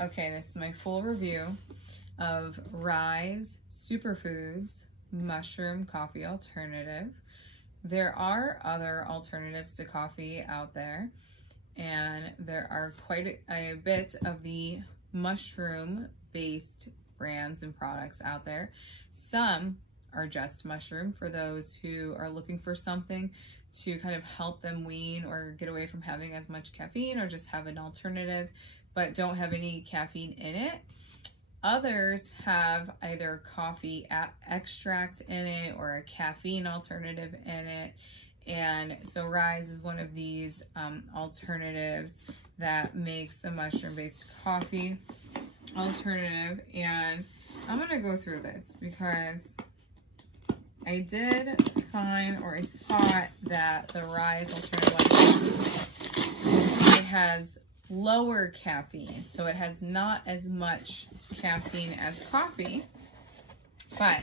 Okay, this is my full review of RYZE Superfoods Mushroom Coffee Alternative. There are other alternatives to coffee out there, and there are quite a bit of the mushroom-based brands and products out there. Some are just mushroom for those who are looking for something to kind of help them wean or get away from having as much caffeine, or just have an alternative but don't have any caffeine in it. Others have either coffee extract in it or a caffeine alternative in it. And so RYZE is one of these alternatives that makes the mushroom-based coffee alternative. And I'm gonna go through this because I did find, or I thought that the RYZE alternative, it has lower caffeine, so it has not as much caffeine as coffee, but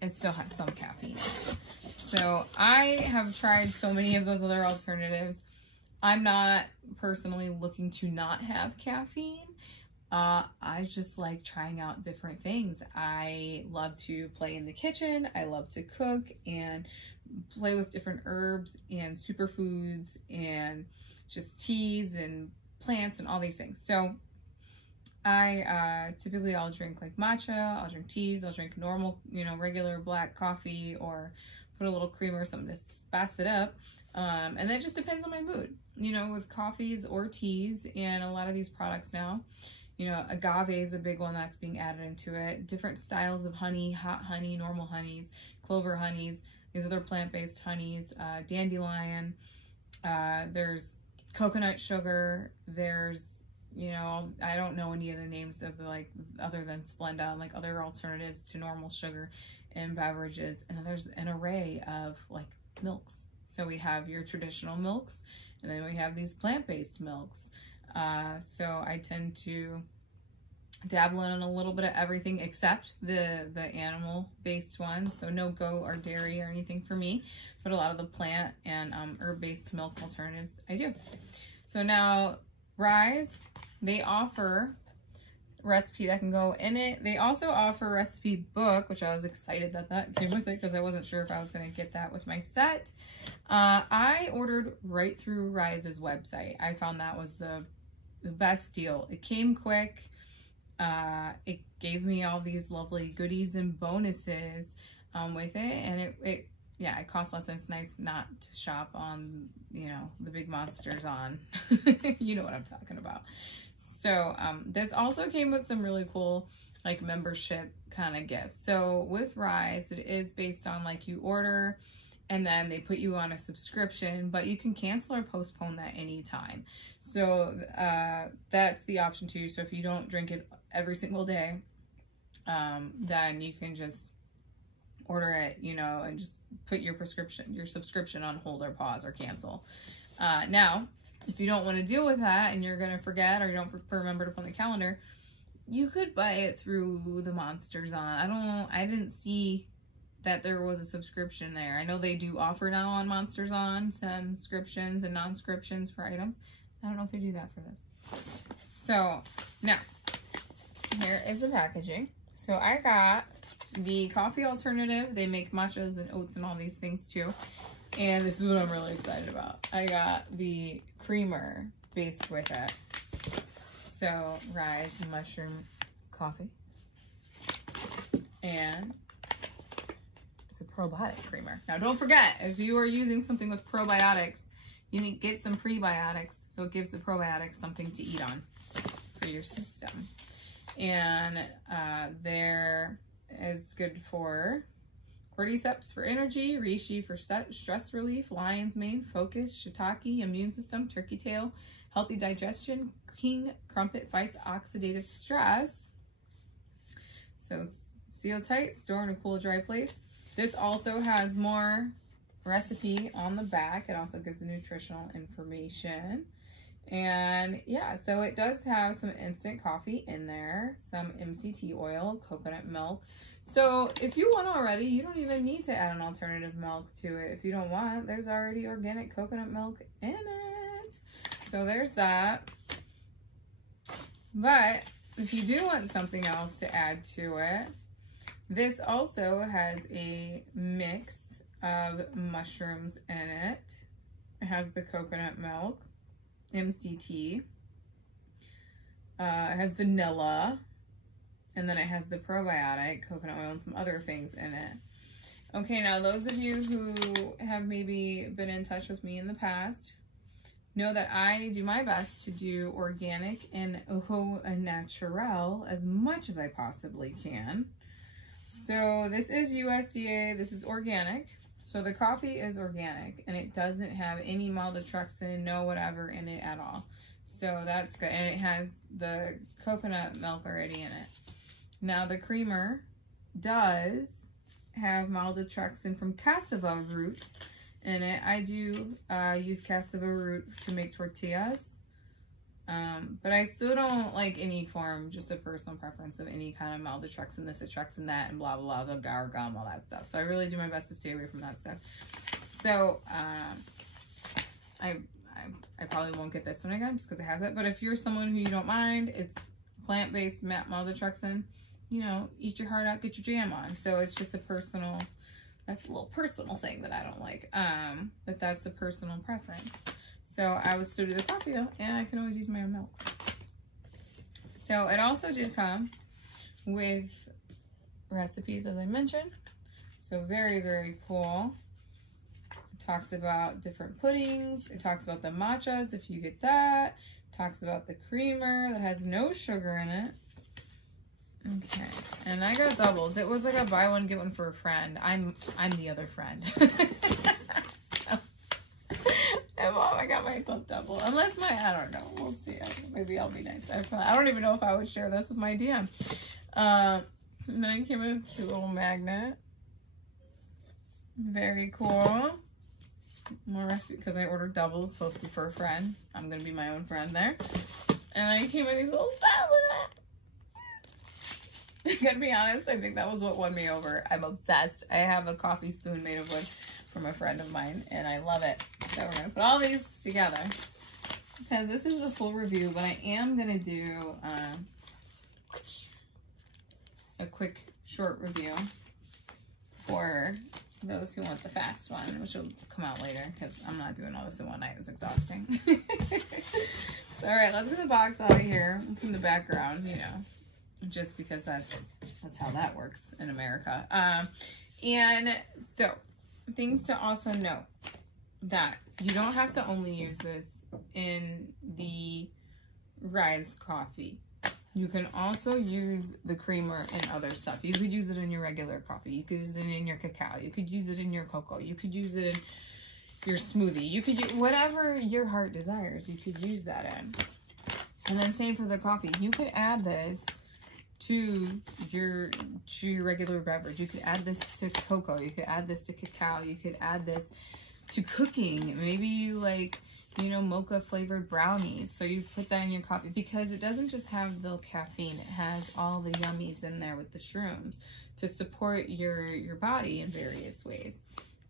it still has some caffeine. So I have tried so many of those other alternatives. I'm not personally looking to not have caffeine. I just like trying out different things. I love to play in the kitchen. I love to cook and play with different herbs and superfoods and just teas and plants and all these things. So I typically I'll drink like matcha, I'll drink teas, I'll drink normal, regular black coffee, or put a little creamer or something to spice it up. And that just depends on my mood, with coffees or teas, and a lot of these products now, agave is a big one that's being added into it. Different styles of honey, hot honey, normal honeys, clover honeys, these other plant-based honeys, dandelion, there's coconut sugar, there's, I don't know any of the names of other than Splenda, and like other alternatives to normal sugar in beverages. And then there's an array of like milks. So we have your traditional milks, and then we have these plant-based milks. So I tend to dabble in a little bit of everything except the animal-based ones. So no goat or dairy or anything for me, but a lot of the plant and herb-based milk alternatives I do. So now RYZE, they offer recipe that can go in it. They also offer a recipe book, which I was excited that came with it because I wasn't sure if I was going to get that with my set. I ordered right through RYZE's website. I found that was the best deal. It came quick. It gave me all these lovely goodies and bonuses with it, and it costs less, and it's nice not to shop on, the big monsters on, you know what I'm talking about. So this also came with some really cool like membership kind of gifts. So with RYZE, it is based on like you order and then they put you on a subscription, but you can cancel or postpone that anytime. So that's the option too. So if you don't drink it every single day, then you can just order it, and just put your subscription on hold or pause or cancel. Now, if you don't want to deal with that and you're going to forget, or you don't remember to put on the calendar, you could buy it through the Monsters On. I didn't see that there was a subscription there. I know they do offer now on Monsters On some subscriptions and non-scriptions for items. I don't know if they do that for this. So now, here is the packaging. So I got the coffee alternative. They make matchas and oats and all these things too. And this is what I'm really excited about. I got the creamer based with it. So RYZE mushroom coffee. And it's a probiotic creamer. Now don't forget, if you are using something with probiotics, you need to get some prebiotics, so it gives the probiotics something to eat on for your system. And there is good for cordyceps for energy, reishi for stress relief, lion's mane, focus, shiitake, immune system, turkey tail, healthy digestion, king crumpet fights oxidative stress. So seal tight, store in a cool, dry place. This also has more recipe on the back. It also gives the nutritional information. And yeah, so it does have some instant coffee in there, some MCT oil, coconut milk. So if you want already, you don't even need to add an alternative milk to it. If you don't want, there's already organic coconut milk in it. So there's that. But if you do want something else to add to it, this also has a mix of mushrooms in it. It has the coconut milk, MCT. It has vanilla, and then it has the probiotic, coconut oil, and some other things in it. Okay, now those of you who have maybe been in touch with me in the past know that I do my best to do organic and au naturel as much as I possibly can. So this is USDA, this is organic. So the coffee is organic and it doesn't have any maltodextrin, no whatever in it at all. So that's good. And it has the coconut milk already in it. Now the creamer does have maltodextrin from cassava root in it. I do use cassava root to make tortillas, but I still don't like any form, just a personal preference of any kind of maltodextrin, this attracts and that, and blah blah blah, agar gum, all that stuff. So I really do my best to stay away from that stuff. So I probably won't get this one again just because it has it. But if you're someone who you don't mind, it's plant-based maltodextrin. You know, eat your heart out, get your jam on. So it's just a personal. That's a little personal thing that I don't like, but that's a personal preference. So I would still do the coffee though, and I can always use my own milks. So it also did come with recipes, as I mentioned. So very, very cool. It talks about different puddings. It talks about the matchas, if you get that. It talks about the creamer that has no sugar in it. Okay, and I got doubles. It was like a buy one, get one for a friend. I'm the other friend. So, and Mom, I got myself double. Unless I don't know. We'll see. Maybe I'll be nice. I don't even know if I would share this with my DM. And then I came with this cute little magnet. Very cool. More recipe, because I ordered doubles. Supposed to be for a friend. I'm going to be my own friend there. And I came with these little styles. Look at that. I gotta be honest, I think that was what won me over. I'm obsessed. I have a coffee spoon made of wood from a friend of mine, and I love it. So we're gonna put all these together because this is a full review, but I am gonna do a quick short review for those who want the fast one, which will come out later because I'm not doing all this in one night. It's exhausting. So, all right, let's get the box out of here from the background, you know. Just because that's how that works in America. And so things to also note that you don't have to only use this in the RYZE coffee. You can also use the creamer in other stuff. You could use it in your regular coffee. You could use it in your cacao. You could use it in your cocoa. You could use it in your smoothie. You could use whatever your heart desires. You could use that in. And then same for the coffee. You could add this to your regular beverage. You could add this to cocoa. You could add this to cacao. You could add this to cooking. Maybe you like, you know, mocha flavored brownies. So you put that in your coffee because it doesn't just have the caffeine. It has all the yummies in there with the shrooms to support your body in various ways.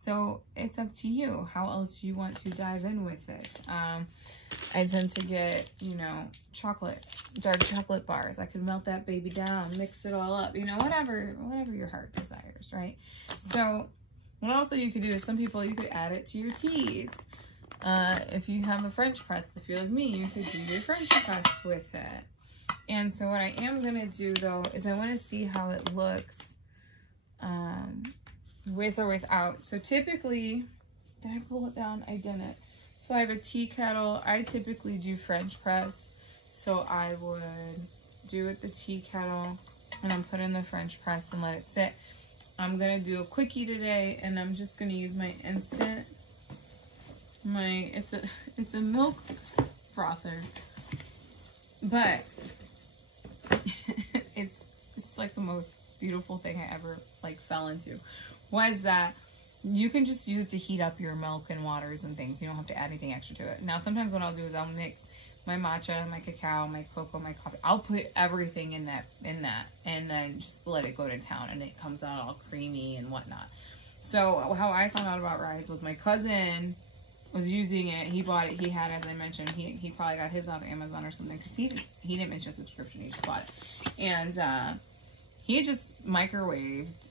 So it's up to you how else you want to dive in with this. I tend to get, you know, dark chocolate bars. I could melt that baby down, mix it all up, you know, whatever your heart desires, right? So what also you could do is some people, you could add it to your teas. If you have a French press, if you're like me, you could do your French press with it. And so what I am going to do though, is I want to see how it looks, with or without. So typically, did I pull it down? I didn't. So I have a tea kettle. I typically do French press. So I would do it the tea kettle and then put in the French press and let it sit. I'm going to do a quickie today and I'm just going to use my instant, it's a milk frother, but it's like the most beautiful thing I ever like fell into. Was that you can just use it to heat up your milk and waters and things. You don't have to add anything extra to it. Now, sometimes what I'll do is I'll mix my matcha, my cacao, my cocoa, my coffee. I'll put everything in that, and then just let it go to town, and it comes out all creamy and whatnot. So how I found out about RYZE was my cousin was using it. He bought it. He had, as I mentioned, he probably got his off Amazon or something, because he didn't mention a subscription. He just bought it. And he just microwaved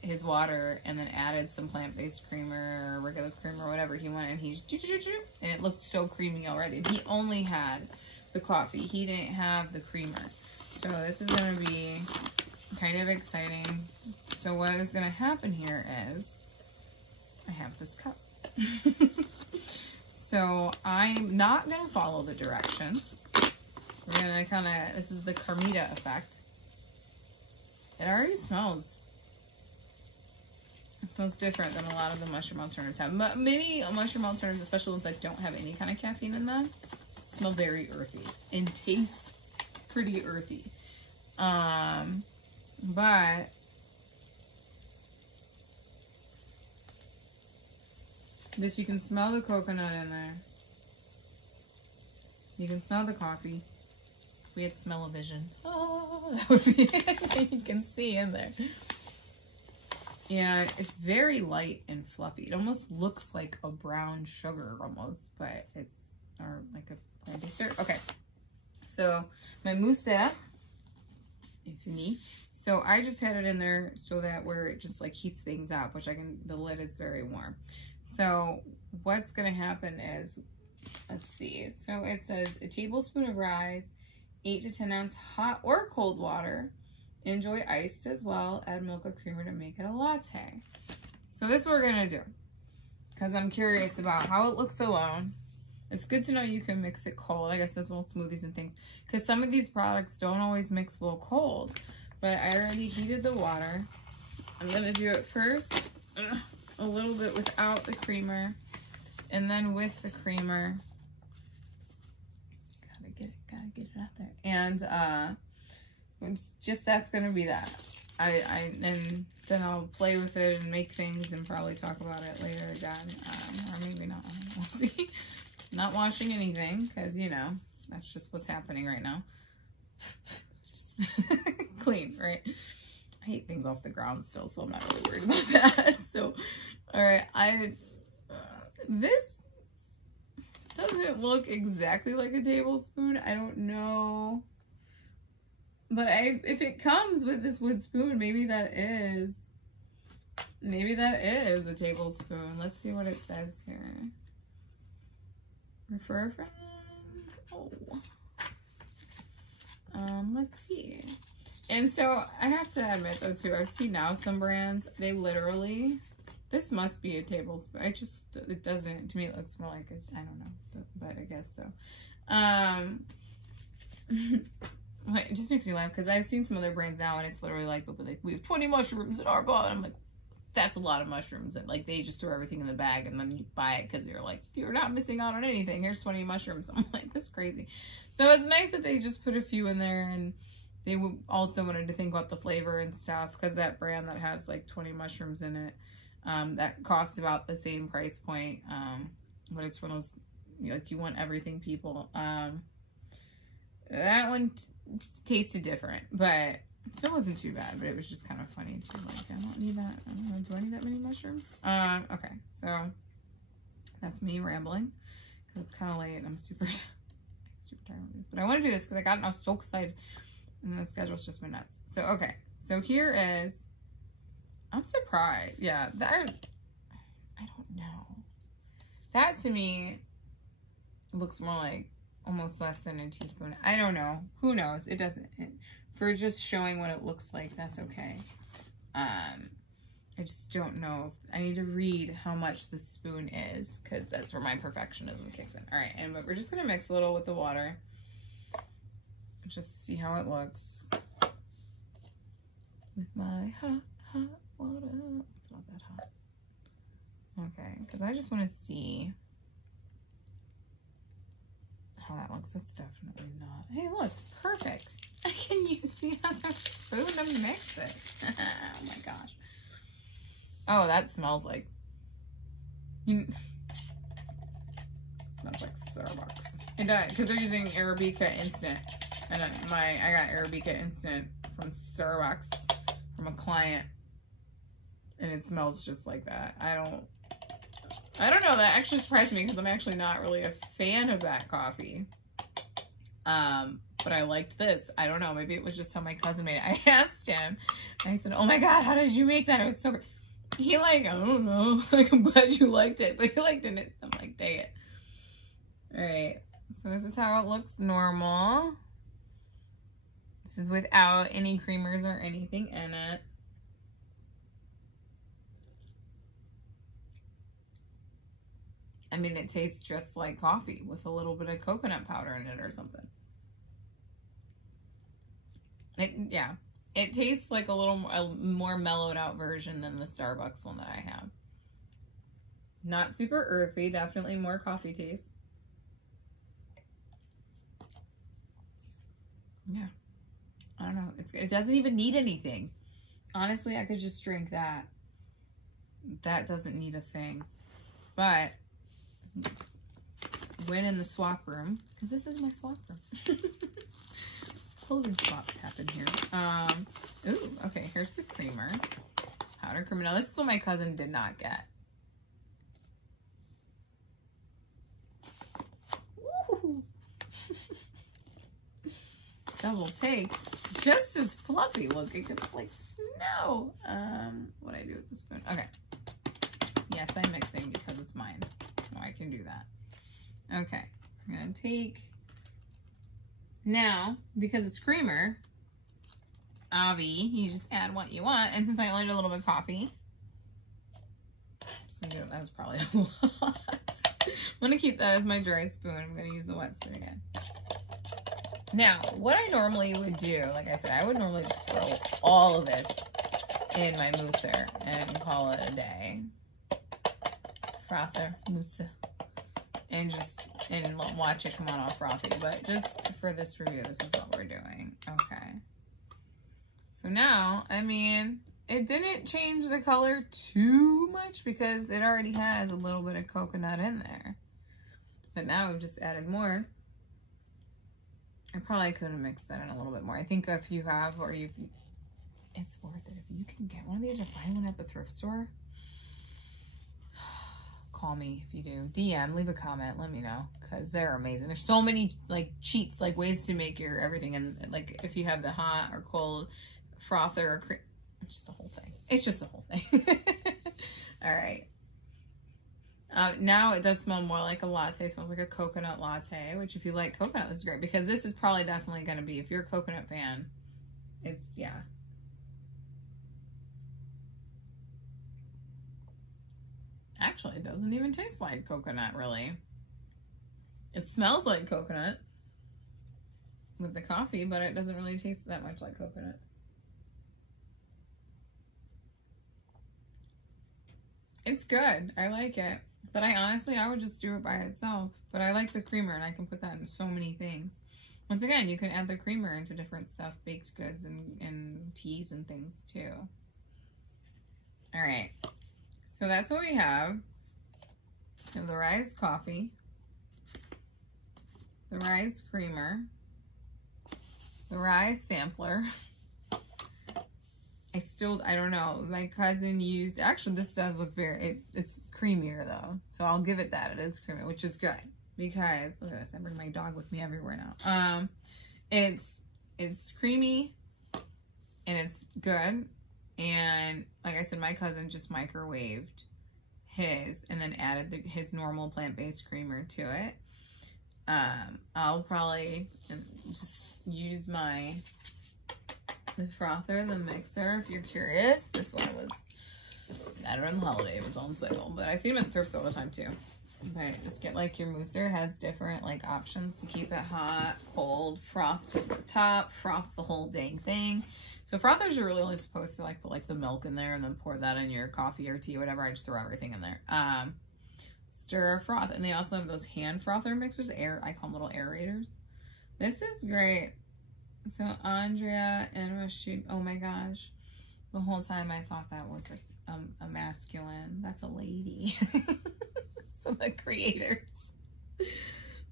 his water and then added some plant-based creamer or regular creamer or whatever he wanted. And he just and it looked so creamy already. He only had the coffee. He didn't have the creamer. So this is going to be kind of exciting. So what is going to happen here is I have this cup. So I'm not going to follow the directions. We're going to kind of, this is the Carmita effect. It already smells. It smells different than a lot of the mushroom alternatives have. But many mushroom alternatives, especially ones that don't have any kind of caffeine in them, smell very earthy and taste pretty earthy. But this, you can smell the coconut in there. You can smell the coffee. We had smell-o-vision. Oh, that would be it. You can see in there. Yeah, it's very light and fluffy. It almost looks like a brown sugar almost, but it's, or like a plant-based syrup. Okay, so my mousse, if you need. So I just had it in there so that where it just like heats things up, which I can, the lid is very warm. So what's gonna happen is, let's see. So it says a tablespoon of RYZE, 8 to 10 ounce hot or cold water. Enjoy iced as well. Add milk or creamer to make it a latte. So this is what we're gonna do, because I'm curious about how it looks alone. It's good to know you can mix it cold. I guess as well smoothies and things, because some of these products don't always mix well cold. But I already heated the water. I'm gonna do it first a little bit without the creamer, and then with the creamer. Gotta get it out there. And it's just, that's gonna be that. And then I'll play with it and make things and probably talk about it later again, or maybe not. We'll see. Not washing anything, because you know that's just what's happening right now. Just clean, right? I hate things off the ground still, so I'm not really worried about that. So, all right, this doesn't look exactly like a tablespoon. I don't know. But if it comes with this wood spoon, maybe that is a tablespoon. Let's see what it says here. Refer a friend. Oh. Let's see. And so I have to admit though too, I've seen now some brands, they literally, this must be a tablespoon. It doesn't, to me it looks more like a, I don't know, but I guess so. It just makes me laugh because I've seen some other brands now and it's literally like, they'll be like, we have 20 mushrooms in our bowl. And I'm like, that's a lot of mushrooms. And like, they just throw everything in the bag and then you buy it because you're like, you're not missing out on anything. Here's 20 mushrooms. I'm like, that's crazy. So it's nice that they just put a few in there, and they also wanted to think about the flavor and stuff, because that brand that has like 20 mushrooms in it, that costs about the same price point. But it's one of those, like, you want everything people. That one tasted different, but it still wasn't too bad. But it was just kind of funny too. Like, I don't need that. I don't know, do I need that many mushrooms? Okay, so that's me rambling because it's kind of late and I'm super tired of this. But I want to do this because I got it and I was so excited, and the schedule's just been nuts. So okay, so here is. I'm surprised. Yeah, that I don't know. That to me looks more like almost less than a teaspoon. I don't know. Who knows? It doesn't. For just showing what it looks like, that's okay. I just don't know. I need to read how much the spoon is, because that's where my perfectionism kicks in. All right, but we're just going to mix a little with the water just to see how it looks. With my hot water. It's not that hot. Okay, because I just want to see how that looks. It's definitely not. Hey, look, perfect. I can use the other spoon to mix it. Oh my gosh. Oh, that smells like. It smells like Starbucks. It does, because they're using Arabica Instant, and I got Arabica Instant from Starbucks from a client, and it smells just like that. I don't know, that actually surprised me because I'm actually not really a fan of that coffee. But I liked this. I don't know, maybe it was just how my cousin made it. I asked him, I said, oh my God, how did you make that? It was so great. He like, I don't know, like, I'm glad you liked it, but he like didn't. I'm like, dang it. All right, so this is how it looks normal. This is without any creamers or anything in it. I mean, it tastes just like coffee with a little bit of coconut powder in it or something. Yeah, it tastes like a more mellowed out version than the Starbucks one that I have. Not super earthy, definitely more coffee taste. Yeah, I don't know. It doesn't even need anything. Honestly, I could just drink that. That doesn't need a thing. But when in the swap room, because this is my swap room. Clothing swaps happen here. Ooh, okay, here's the creamer. Powdered creamer. Now, this is what my cousin did not get. Ooh. Double take. Just as fluffy looking. It's like snow. What do I do with the spoon? Okay. Yes, I'm mixing because it's mine. Oh, I can do that. Okay. I'm going to take... Now, because it's creamer, Avi, you just add what you want. And since I only did a little bit of coffee, I'm just going to do it. That was probably a lot. I'm going to keep that as my dry spoon. I'm going to use the wet spoon again. Now, what I normally would do, like I said, I would normally just throw all of this in my mousser and call it a day. Frother, mousse. And watch it come on all frothy. But just for this review, this is what we're doing. Okay. So now, I mean, it didn't change the color too much because it already has a little bit of coconut in there. But now we've just added more. I probably could have mixed that in a little bit more. I think if you have, it's worth it. If you can get one of these or find one at the thrift store, call me if you do. DM, leave a comment, let me know, because they're amazing. There's so many like cheats, like ways to make your everything, and like if you have the hot or cold frother or cream, it's just a whole thing. It's just a whole thing. All right. Now it does smell more like a latte. It smells like a coconut latte, which if you like coconut, this is great because this is probably definitely going to be, if you're a coconut fan, it's, yeah. Actually, it doesn't even taste like coconut, really. It smells like coconut with the coffee, but it doesn't really taste that much like coconut. It's good. I like it. But I would just do it by itself. But I like the creamer, and I can put that into so many things. Once again, you can add the creamer into different stuff, baked goods and teas and things, too. All right. So that's what we have. We have the RYZE coffee, the RYZE creamer, the RYZE sampler. I don't know. My cousin used, actually this does look it's creamier though. So I'll give it that. It is creamy, which is good because, look at this, I bring my dog with me everywhere now. It's creamy and it's good. And like I said, my cousin just microwaved his and then added his normal plant-based creamer to it. I'll probably just use the frother, the mixer, if you're curious. This one was not around the holiday, it was on sale, but I see them at the thrift store all the time too. Okay, just get like your mousser. It has different like options to keep it hot, cold, froth to the top, froth the whole dang thing. So frothers are really only supposed to like put like the milk in there and then pour that in your coffee or tea or whatever. I just throw everything in there. Stir, froth, and they also have those hand frother mixers. I call them little aerators. This is great. So Andrea and Rashid, oh my gosh. The whole time I thought that was a masculine. That's a lady. So the creators.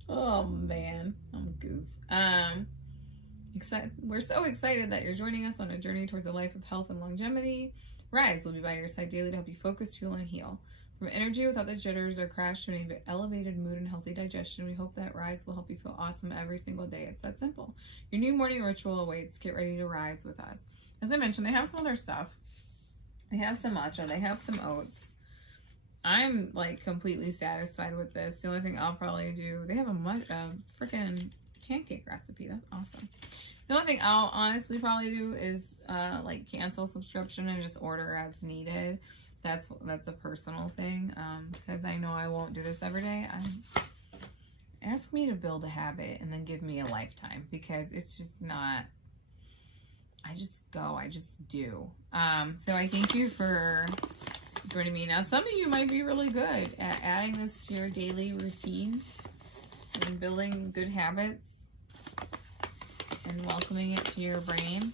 Oh man, I'm a goof. We're so excited that you're joining us on a journey towards a life of health and longevity. RYZE will be by your side daily to help you focus, fuel, and heal. From energy without the jitters or crash to an elevated mood and healthy digestion, we hope that RYZE will help you feel awesome every single day. It's that simple. Your new morning ritual awaits. Get ready to RYZE with us. As I mentioned, they have some other stuff. They have some matcha. They have some oats. I'm like completely satisfied with this. The only thing I'll probably do, they have a freaking pancake recipe. That's awesome. The only thing I'll honestly probably do is like cancel subscription and just order as needed. That's a personal thing, because I know I won't do this every day. Ask me to build a habit and then give me a lifetime, because it's just not, I just do. So I thank you for joining me. Now, some of you might be really good at adding this to your daily routine and building good habits and welcoming it to your brain.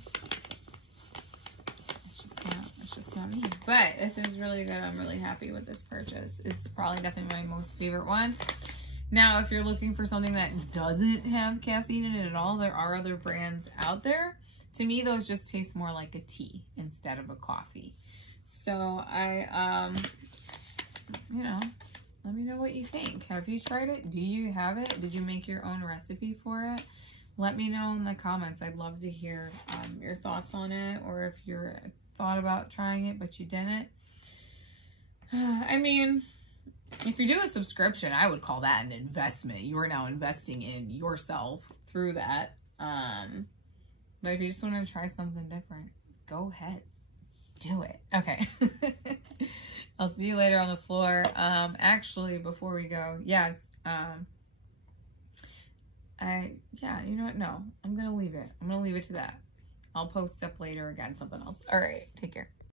It's just not me. But this is really good. I'm really happy with this purchase. It's probably definitely my most favorite one. Now, if you're looking for something that doesn't have caffeine in it at all, there are other brands out there. To me, those just taste more like a tea instead of a coffee. So you know, let me know what you think. Have you tried it? Do you have it? Did you make your own recipe for it? Let me know in the comments. I'd love to hear your thoughts on it, or if you're thought about trying it but you didn't. I mean, if you do a subscription, I would call that an investment. You are now investing in yourself through that. But if you just want to try something different, go ahead. Do it. Okay. I'll see you later on the floor. Actually, before we go, yes. Yeah, you know what? No, I'm going to leave it. I'm going to leave it to that. I'll post up later again, something else. All right. Take care.